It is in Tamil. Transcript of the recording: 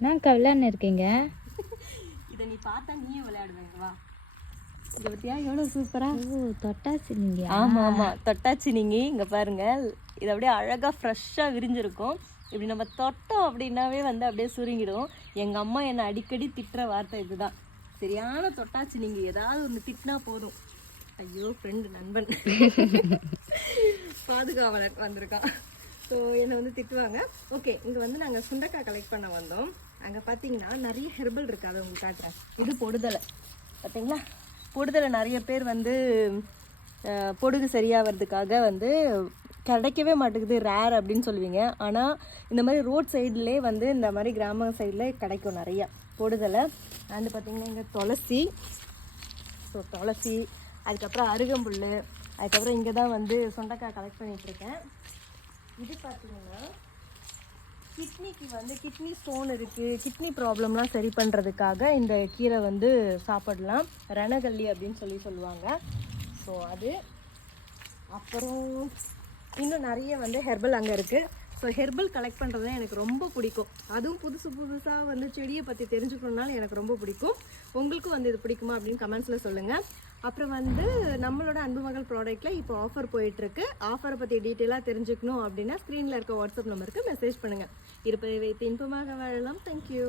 என்னக்கா விளையாண்டு இருக்கீங்க? இதை நீ பார்த்தா நீயே விளையாடுவேங்க. வா, இதை பற்றியா எவ்வளோ சூப்பராக. ஓ, தொட்டாச்சு நீங்க? ஆமாம் ஆமாம், தொட்டாச்சு நீங்கள். இங்கே பாருங்கள், இது அப்படியே அழகாக ஃப்ரெஷ்ஷாக விரிஞ்சிருக்கும். இப்படி நம்ம தொட்டோம் அப்படின்னாவே வந்து அப்படியே சுருங்கிடும். எங்கள் அம்மா என்னை அடிக்கடி திட்டுற வார்த்தை இதுதான், சரியான தொட்டாச்சு நீங்கள், ஏதாவது ஒன்று திட்டினா போதும். ஐயோ, ஃப்ரெண்டு, நண்பன், பாதுகாவலன் வந்திருக்கான். ஸோ என்னை வந்து திட்டுவாங்க. ஓகே, இங்கே வந்து நாங்கள் சுண்டைக்காய் கலெக்ட் பண்ண வந்தோம். அங்கே பார்த்தீங்கன்னா நிறைய ஹெர்பல் இருக்குது, அதை உங்களுக்கு காட்டுறேன். இது பொடுதலை பார்த்தீங்களா? பொடுதலை நிறைய பேர் வந்து பொடுகு சரியாகிறதுக்காக வந்து கிடைக்கவே மாட்டேங்குது, ரேர் அப்படின்னு சொல்லுவீங்க. ஆனால் இந்த மாதிரி ரோட் சைட்லேயே வந்து இந்த மாதிரி கிராம சைடில் கிடைக்கும் நிறையா பொடுதலை. அண்டு பார்த்திங்கன்னா இங்கே துளசி. ஸோ துளசி, அதுக்கப்புறம் அருகம்புல், அதுக்கப்புறம் இங்கே தான் வந்து சுண்டைக்காய் கலெக்ட் பண்ணிகிட்ருக்கேன். இது பார்த்திங்கன்னா கிட்னிக்கு வந்து கிட்னி ஸ்டோன் இருக்குது, கிட்னி ப்ராப்ளம்லாம் சரி பண்ணுறதுக்காக இந்த கீரை வந்து சாப்பிடலாம். ரணகல்லி அப்படின்னு சொல்லுவாங்க. ஸோ அது, அப்புறம் இன்னும் நிறைய வந்து ஹெர்பல் அங்கே இருக்குது. ஸோ ஹெர்பல் கலெக்ட் பண்ணுறது எனக்கு ரொம்ப பிடிக்கும். அதுவும் புதுசாக வந்து செடியை பற்றி தெரிஞ்சுக்கணுன்னாலும் எனக்கு ரொம்ப பிடிக்கும். உங்களுக்கும் வந்து இது பிடிக்குமா அப்படின்னு கமெண்ட்ஸில் சொல்லுங்கள். அப்புறம் வந்து நம்மளோட அன்பு மகள் ப்ராடக்ட்டில் இப்போ ஆஃபர் போயிட்டுருக்கு. ஆஃபரை பற்றி டீட்டெயிலாக தெரிஞ்சுக்கணும் அப்படின்னா ஸ்க்ரீனில் இருக்க வாட்ஸ்அப் நம்பருக்கு மெசேஜ் பண்ணுங்கள். இருப்பதை வைத்து இன்பமாக வாழலாம். தேங்க்யூ.